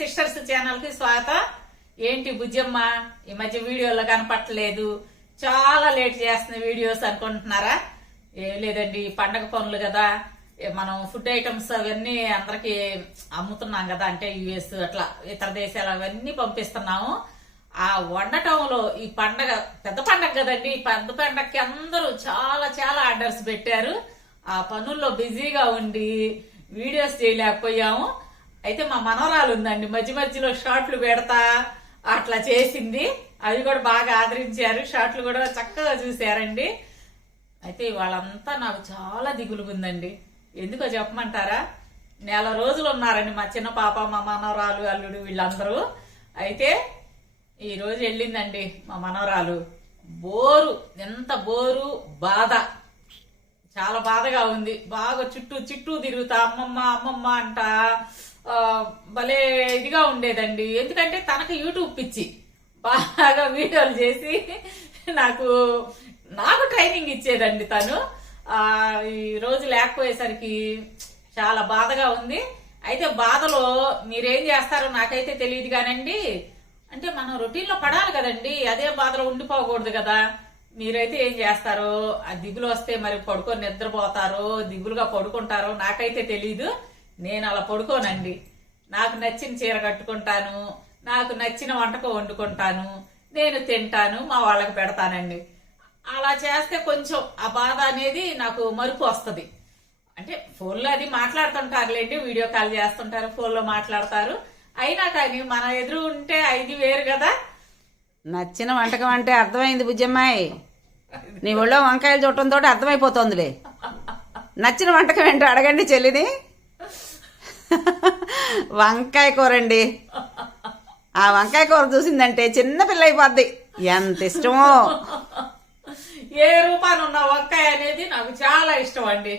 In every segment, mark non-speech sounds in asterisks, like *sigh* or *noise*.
Sisters ఛానల్కి స్వాగతం. ఏంటి బుజ్జమ్మ? ఈ మధ్య వీడియోలో కనపట్టలేదు చాలా లేట్ చేస్తున్న వీడియోస్ అనుకుంటున్నారా? ఏం లేదండి పండగ పనులు కదా. మనం ఫుడ్ ఐటమ్స్ అవన్నీ అందరికి అమ్ముతున్నాం కదా అంటే యుఎస్ అట్లా ఇతర దేశాలు అవన్నీ పంపిస్తున్నాము. ఆ వండటంలో ఈ పండగ పెద్ద పండగ కదండి. పెద్ద పండగకి అందరూ చాలా చాలా ఆర్డర్స్ పెట్టారు. ఆ పనుల్లో బిజీగా ఉండి వీడియోస్ చేయలేకపోయాము. అయితే మా మనవరాలు ఉందండి. మధ్య మధ్యలో షార్ట్లు పెడతా అట్లా చేసింది. అవి కూడా బాగా ఆదరించారు. షార్ట్లు కూడా చక్కగా చూశారండి. అయితే వాళ్ళంతా నాకు చాలా దిగులుగా ఉందండి. ఎందుకో చెప్పమంటారా? నెల రోజులు ఉన్నారండి మా చిన్న పాప మా మనవరాలు అల్లుడు వీళ్ళందరూ. అయితే ఈరోజు వెళ్ళిందండి మా మనవరాలు. బోరు ఎంత బోరు బాధ. చాలా బాధగా ఉంది. బాగా చుట్టూ చుట్టూ తిరుగుతా అమ్మమ్మ అమ్మమ్మ అంట. భలే ఇదిగా ఉండేదండి. ఎందుకంటే తనకు యూట్యూబ్ పిచ్చి. బాగా వీడియోలు చేసి నాకు నాకు ట్రైనింగ్ ఇచ్చేదండి తను. ఆ, ఈ రోజు లేకపోయేసరికి చాలా బాధగా ఉంది. అయితే బాధలో మీరేం చేస్తారో నాకైతే తెలియదు కానండి. అంటే మనం రొటీన్లో పడాలి కదండి. అదే బాధలో ఉండిపోకూడదు కదా. మీరైతే ఏం చేస్తారో? ఆ దిగులు వస్తే మరి పడుకొని నిద్రపోతారో? దిగులుగా పడుకుంటారో నాకైతే తెలీదు. నేను అలా పడుకోనండి. నాకు నచ్చిన చీర కట్టుకుంటాను. నాకు నచ్చిన వంటకం వండుకుంటాను. నేను తింటాను మా వాళ్ళకి పెడతానండి. అలా చేస్తే కొంచెం ఆ బాధ అనేది నాకు మరుపు వస్తుంది. అంటే ఫోన్లో అది మాట్లాడుతుంటారులేండి వీడియో కాల్ చేస్తుంటారు ఫోన్లో మాట్లాడతారు. అయినా కానీ మన ఎదురు ఉంటే ఇది వేరు కదా. నచ్చిన వంటకం అంటే అర్థమైంది బుజ్జమ్మాయి. నీ ఒళ్ళో వంకాయలు చూడటంతో అర్థమైపోతుందిలే. నచ్చిన వంటకం ఏంటో అడగండి చెల్లిని. వంకాయ కూర అండి ఆ వంకాయ కూర చూసిందంటే చిన్న పిల్ల అయిపోద్ది ఎంత ఇష్టమో. ఏ రూపాయలు ఉన్న వంకాయ అనేది నాకు చాలా ఇష్టం అండి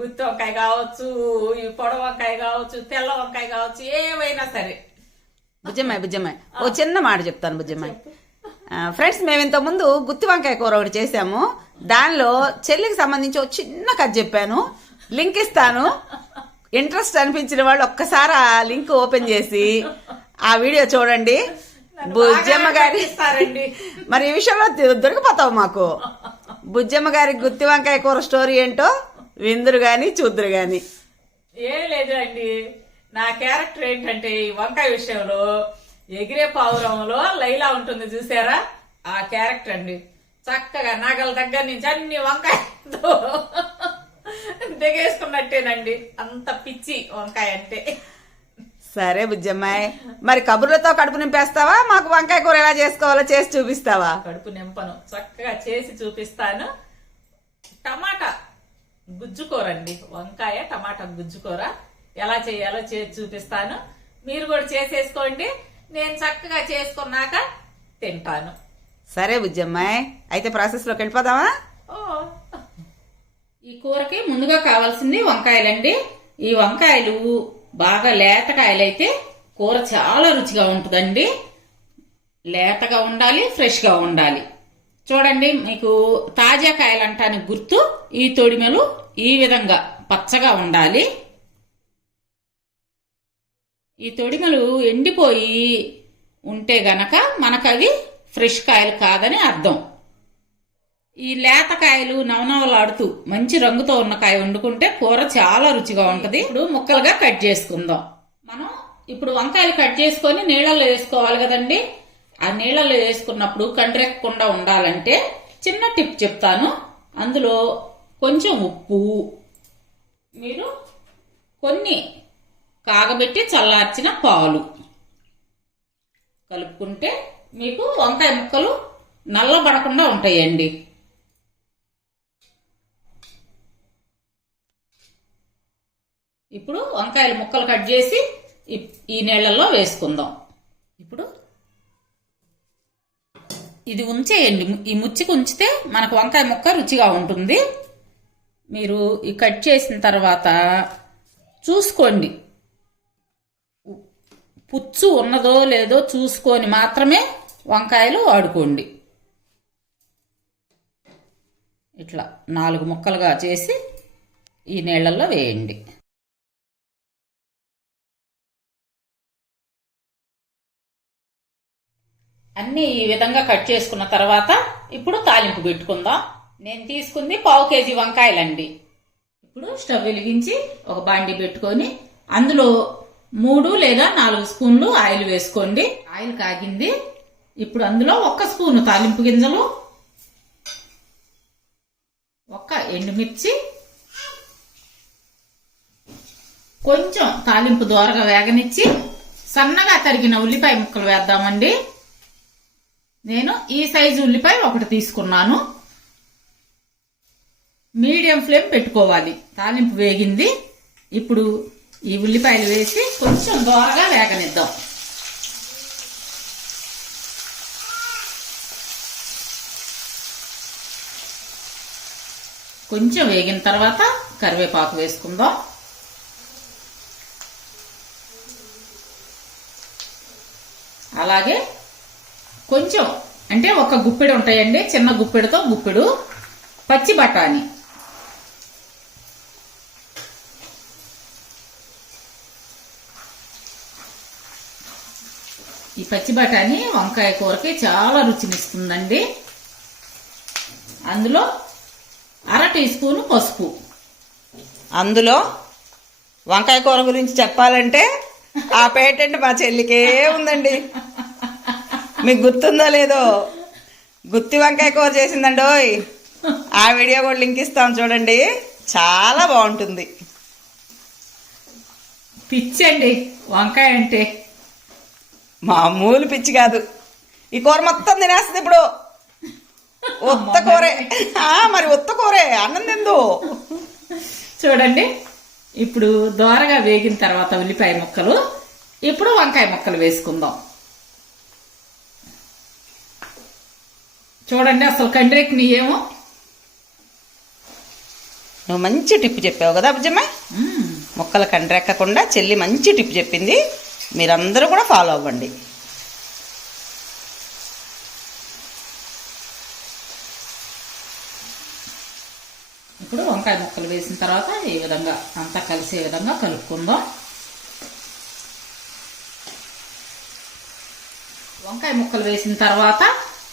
గుత్తి వంకాయ కావచ్చు ఈ పొడ వంకాయ కావచ్చు తెల్ల వంకాయ కావచ్చు ఏవైనా సరే. బుజ్జమ్మాయి బుజ్జమ్మాయి. ఓ చిన్న మాట చెప్తాను బుజ్జమ్మాయి. ఫ్రెండ్స్ మేము ఇంత ముందు గుత్తి వంకాయ కూర ఒకటి చేసాము దానిలో చెల్లికి సంబంధించి ఒక చిన్న కథ చెప్పాను. లింక్ ఇస్తాను. ఇంట్రెస్ట్ అనిపించిన వాళ్ళు ఒక్కసారి ఆ లింక్ ఓపెన్ చేసి ఆ వీడియో చూడండి. బుజ్జమ్మ గారి. మరి ఈ విషయంలో దొరికిపోతావు మాకు. బుజ్జమ్మ గారి గుత్తి వంకాయ కూర స్టోరీ ఏంటో విందురు గాని చూద్దరు గాని. ఏం లేదు అండి నా క్యారెక్టర్ ఏంటంటే ఈ వంకాయ విషయంలో ఎగిరే పావురంలో లైలా ఉంటుంది చూసారా? ఆ క్యారెక్టర్ అండి. చక్కగా నగల దగ్గర నుంచి అన్ని వంకాయతో *laughs* దిగేసుకున్నట్టేనండి. అంత పిచ్చి వంకాయ అంటే. సరే బుజ్జమ్మాయి. మరి కబుర్లతో కడుపు నింపేస్తావా? మాకు వంకాయ కూర ఎలా చేసుకోవాలో చేసి చూపిస్తావా? కడుపు నింపను. చక్కగా చేసి చూపిస్తాను. టమాటా గుజ్జుకూర అండి. వంకాయ టమాటా గుజ్జుకూర ఎలా చేయాలో చేసి చూపిస్తాను. మీరు కూడా చేసేసుకోండి. నేను చక్కగా చేసుకున్నాక తింటాను. సరే బుజ్జమ్మాయి అయితే ప్రాసెస్లోకి వెళ్ళిపోదామా? ఈ కూరకి ముందుగా కావాల్సింది వంకాయలండి. ఈ వంకాయలు బాగా లేతకాయలైతే కూర చాలా రుచిగా ఉంటుందండి. లేతగా ఉండాలి ఫ్రెష్గా ఉండాలి. చూడండి మీకు తాజా కాయలు అంటానికి గుర్తు ఈ తొడిమెలు ఈ విధంగా పచ్చగా ఉండాలి. ఈ తొడిమలు ఎండిపోయి ఉంటే గనక మనకవి ఫ్రెష్ కాయలు కాదని అర్థం. ఈ లేత కాయలు నవనవలాడుతూ మంచి రంగుతో ఉన్న కాయ వండుకుంటే కూర చాలా రుచిగా ఉంటుంది. ఇప్పుడు ముక్కలుగా కట్ చేసుకుందాం. మనం ఇప్పుడు వంకాయలు కట్ చేసుకొని నీళ్ళల్లో వేసుకోవాలి కదండి. ఆ నీళ్ళల్లో వేసుకున్నప్పుడు కండ్రెక్కకుండా ఉండాలంటే చిన్న టిప్ చెప్తాను. అందులో కొంచెం ఉప్పు మీరు కొన్ని కాగబెట్టి చల్లార్చిన పాలు. కలుపుకుంటే మీకు వంకాయ ముక్కలు నల్లబడకుండా ఉంటాయండి. ఇప్పుడు వంకాయల ముక్కలు కట్ చేసి ఈ- ఈ నీళ్ళల్లో వేసుకుందాం. ఇప్పుడు ఇది ఉంచేయండి. ఈ ముచ్చికి ఉంచితే మనకు వంకాయ ముక్క రుచిగా ఉంటుంది. మీరు ఈ కట్ చేసిన తర్వాత చూసుకోండి. పుచ్చు ఉన్నదో లేదో చూసుకొని మాత్రమే వంకాయలు వాడుకోండి. ఇట్లా నాలుగు ముక్కలుగా చేసి ఈ నీళ్ళల్లో వేయండి. అన్నీ ఈ విధంగా కట్ చేసుకున్న తర్వాత ఇప్పుడు తాలింపు పెట్టుకుందాం. నేను తీసుకుంది పావు కేజీ వంకాయలండి. ఇప్పుడు స్టవ్ వెలిగించి ఒక బాండి పెట్టుకొని అందులో మూడు లేదా నాలుగు స్పూన్లు ఆయిల్ వేసుకోండి. ఆయిల్ కాగింది. ఇప్పుడు అందులో ఒక్క స్పూను తాలింపు గింజలు ఒక్క ఎండుమిర్చి కొంచెం తాలింపు దోరగా వేగనిచ్చి సన్నగా తరిగిన ఉల్లిపాయ ముక్కలు వేద్దామండి. నేను ఈ సైజు ఉల్లిపాయ ఒకటి తీసుకున్నాను. మీడియం ఫ్లేమ్ పెట్టుకోవాలి. తాలింపు వేగింది. ఇప్పుడు ఈ ఉల్లిపాయలు వేసి కొంచెం దోరగా వేగనిద్దాం. కొంచెం వేగిన తర్వాత కరివేపాకు వేసుకుందాం. అలాగే కొంచెం అంటే ఒక గుప్పెడు ఉంటాయండి చిన్న గుప్పెడుతో గుప్పెడు పచ్చి బఠానీ. ఈ పచ్చి బఠానీ వంకాయ కూరకి చాలా రుచినిస్తుందండి. అందులో అర టీ స్పూను పసుపు. అందులో వంకాయ కూర గురించి చెప్పాలంటే ఆ పేటెంట్ మా చెల్లికే ఉందండి. మీకు గుర్తుందో లేదో? గుత్తి వంకాయ కూర చేసిందండోయ్ ఆ వీడియో కూడా లింక్ ఇస్తాం చూడండి. చాలా బాగుంటుంది. పిచ్చండి వంకాయ అంటే. మామూలు పిచ్చి కాదు. ఈ కూర మొత్తం తినేస్తుంది ఇప్పుడు. ఉత్త కూరే. మరి ఉత్త కూరే. అన్నం తిందు. చూడండి. ఇప్పుడు దోరగా వేగిన తర్వాత ఉల్లిపాయ ముక్కలు. ఇప్పుడు వంకాయ ముక్కలు వేసుకుందాం. చూడండి అసలు కండ్రెక్ని ఏమో. నువ్వు మంచి టిప్ చెప్పావు కదా అబ్బజమ్మ మ్మ్. మొక్కలు కండ్రెక్కకుండా చెల్లి మంచి టిప్ చెప్పింది. మీరందరూ కూడా ఫాలో అవ్వండి. ఇప్పుడు వంకాయ ముక్కలు వేసిన తర్వాత ఈ విధంగా అంతా కలిసే విధంగా కలుపుకుందాం. వంకాయ ముక్కలు వేసిన తర్వాత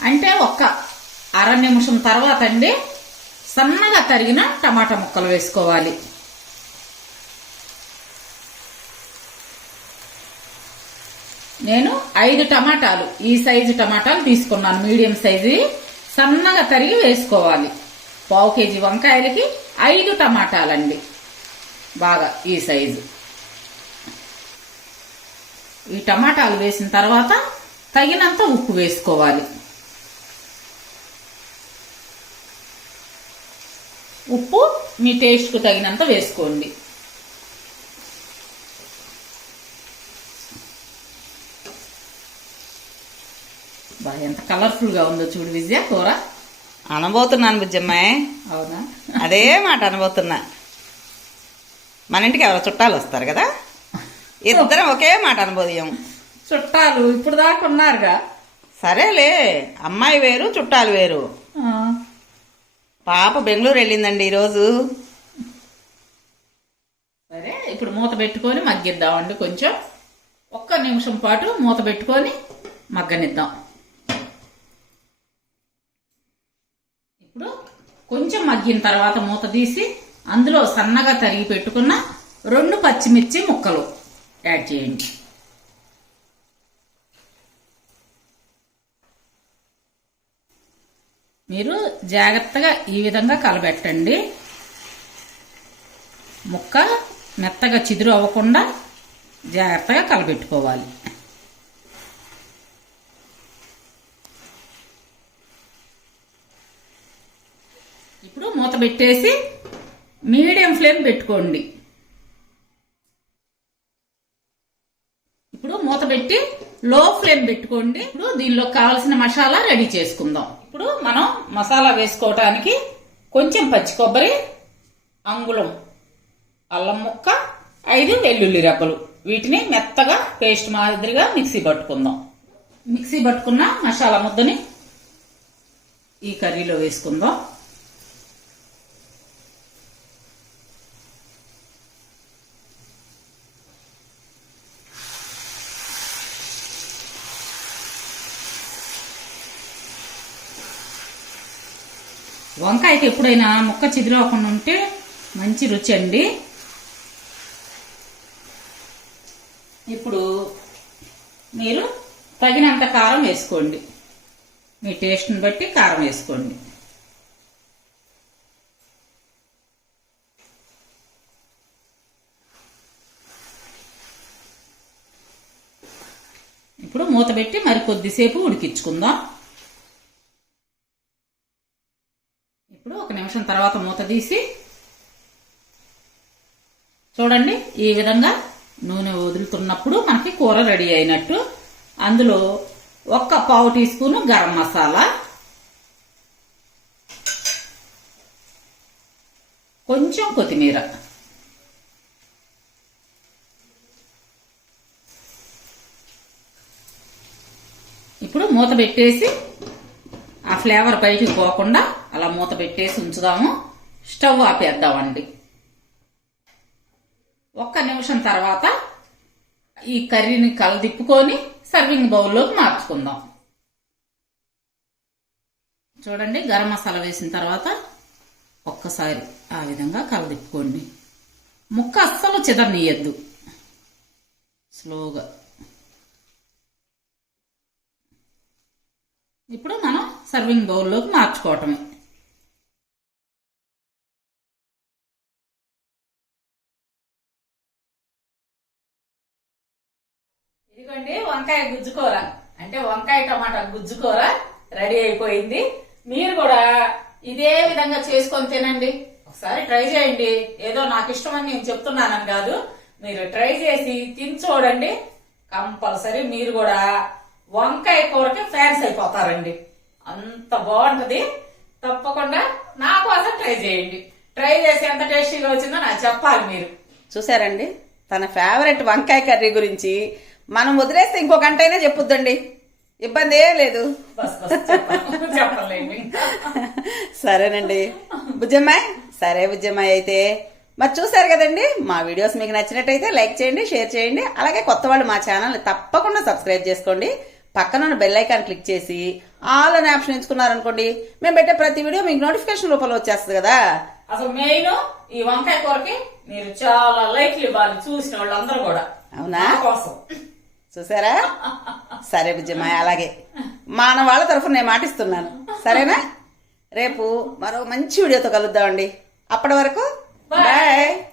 అంటే ఒక్క అర నిమిషం తర్వాత అండి సన్నగా తరిగిన టమాటా ముక్కలు వేసుకోవాలి. నేను ఐదు టమాటాలు ఈ సైజు టమాటాలు తీసుకున్నాను. మీడియం సైజు సన్నగా తరిగి వేసుకోవాలి. పావు కేజీ వంకాయలకి ఐదు టమాటాలండి. బాగా ఈ సైజు. ఈ టమాటాలు వేసిన తర్వాత తగినంత ఉప్పు వేసుకోవాలి. ఉప్పు మీ టేస్ట్కు తగినంత వేసుకోండి. బా ఎంత కలర్ఫుల్గా ఉందో చూడు విజయ కూర. అనబోతున్నాను బుజ్జమ్మాయి అవునా? అదే మాట అనబోతున్నా. మన ఇంటికి ఎవరో చుట్టాలు వస్తారు కదా? ఇద్దరం ఒకే మాట అనుబోదియం. చుట్టాలు ఇప్పుడు దాకా ఉన్నారుగా? సరేలే అమ్మాయి వేరు చుట్టాలు వేరు. పాప బెంగళూరు వెళ్ళిందండి ఈరోజు. సరే ఇప్పుడు మూత పెట్టుకొని మగ్గిద్దామండి కొంచెం. ఒక్క నిమిషం పాటు మూత పెట్టుకొని మగ్గనిద్దాం ఇప్పుడు కొంచెం మగ్గిన తర్వాత మూత తీసి అందులో సన్నగా తరిగి పెట్టుకున్న రెండు పచ్చిమిర్చి ముక్కలు యాడ్ చేయండి. మీరు జాగ్రత్తగా ఈ విధంగా కలబెట్టండి. ముక్క మెత్తగా చిదురు అవ్వకుండా జాగ్రత్తగా కలబెట్టుకోవాలి. ఇప్పుడు మూత పెట్టేసి మీడియం ఫ్లేమ్ పెట్టుకోండి. ఇప్పుడు మూత పెట్టి లో ఫ్లేమ్ పెట్టుకోండి. ఇప్పుడు దీనిలో కావాల్సిన మసాలా రెడీ చేసుకుందాం. ఇప్పుడు మనం మసాలా వేసుకోవటానికి కొంచెం పచ్చి కొబ్బరి అంగుళం అల్లం ముక్క ఐదు వెల్లుల్లి రెబ్బలు. వీటిని మెత్తగా పేస్ట్ మాదిరిగా మిక్సీ పట్టుకుందాం. మిక్సీ పట్టుకున్న మసాలా ముద్దని ఈ కర్రీలో వేసుకుందాం. వంకాయకి ఎప్పుడైనా ముక్క చిదిరవకుండా ఉంటే మంచి రుచి అండి. ఇప్పుడు మీరు తగినంత కారం వేసుకోండి. మీ టేస్ట్ని బట్టి కారం వేసుకోండి. ఇప్పుడు మూత పెట్టి మరి కొద్దిసేపు ఉడికించుకుందాం ఇప్పుడు ఒక నిమిషం తర్వాత మూత తీసి చూడండి ఈ విధంగా నూనె వదులుతున్నప్పుడు మనకి కూర రెడీ అయినట్టు. అందులో ఒక్క పావు టీ స్పూను గరం మసాలా కొంచెం కొత్తిమీర ఇప్పుడు మూత పెట్టేసి ఆ ఫ్లేవర్ పైకి పోకుండా అలా మూత పెట్టేసి ఉంచుదాము. స్టవ్ ఆపేద్దామండి. ఒక్క నిమిషం తర్వాత ఈ కర్రీని కలదిప్పుకొని సర్వింగ్ బౌల్లోకి మార్చుకుందాం. చూడండి గరం మసాలా వేసిన తర్వాత ఒక్కసారి ఆ విధంగా కలదిప్పుకోండి. ముక్క అస్సలు చెదరనీయద్దు. స్లోగా. ఇప్పుడు మనం సర్వింగ్ బౌల్లోకి మార్చుకోవటమే. ఇదిగోండి వంకాయ గుజ్జు కూర అంటే వంకాయ టమాటా గుజ్జు కూర రెడీ అయిపోయింది. మీరు కూడా ఇదే విధంగా చేసుకొని తినండి. ఒకసారి ట్రై చేయండి. ఏదో నాకు ఇష్టమని నేను చెప్తున్నానని కాదు. మీరు ట్రై చేసి తిని చూడండి. కంపల్సరీ మీరు కూడా వంకాయ కూరకి ఫ్యాన్స్ అయిపోతారండి. అంత బాగుంటది. తప్పకుండా నా కోసం ట్రై చేయండి. ట్రై చేసి ఎంత టేస్టీగా వచ్చిందో నాకు చెప్పాలి మీరు. చూసారండి? తన ఫేవరెట్ వంకాయ కర్రీ గురించి మనం వదిలేస్తే ఇంకో గంట అయినా చెప్పుద్దండి. ఇబ్బంది ఏం లేదు. సరేనండి. బుజ్జమ్మాయి? సరే బుజ్జమ్మాయి అయితే. మరి చూసారు కదండి మా వీడియోస్ మీకు నచ్చినట్టయితే లైక్ చేయండి షేర్ చేయండి అలాగే కొత్త వాళ్ళు మా ఛానల్ తప్పకుండా సబ్స్క్రైబ్ చేసుకోండి. పక్కన ఉన్న బెల్ ఐకాన్ క్లిక్ చేసి ఆల్ అనే ఆప్షన్ ఎంచుకున్నారనుకోండి మేము పెట్టే ప్రతి వీడియో మీకు నోటిఫికేషన్ రూపంలో వచ్చేస్తుంది కదా. అసలు మెయిన్ ఈ వంకాయ కూరకి మీరు చాలా లైక్లు ఇవ్వాలి చూసిన వాళ్ళందరూ కూడా. అవునా? కోసం. చూసారా? సరే బుజ్జమ్మాయి అలాగే. మన వాళ్ళ తరఫున నేను మాటిస్తున్నాను. సరేనా? రేపు మరో మంచి వీడియోతో కలుద్దామండి. అప్పటి వరకు. బాయ్.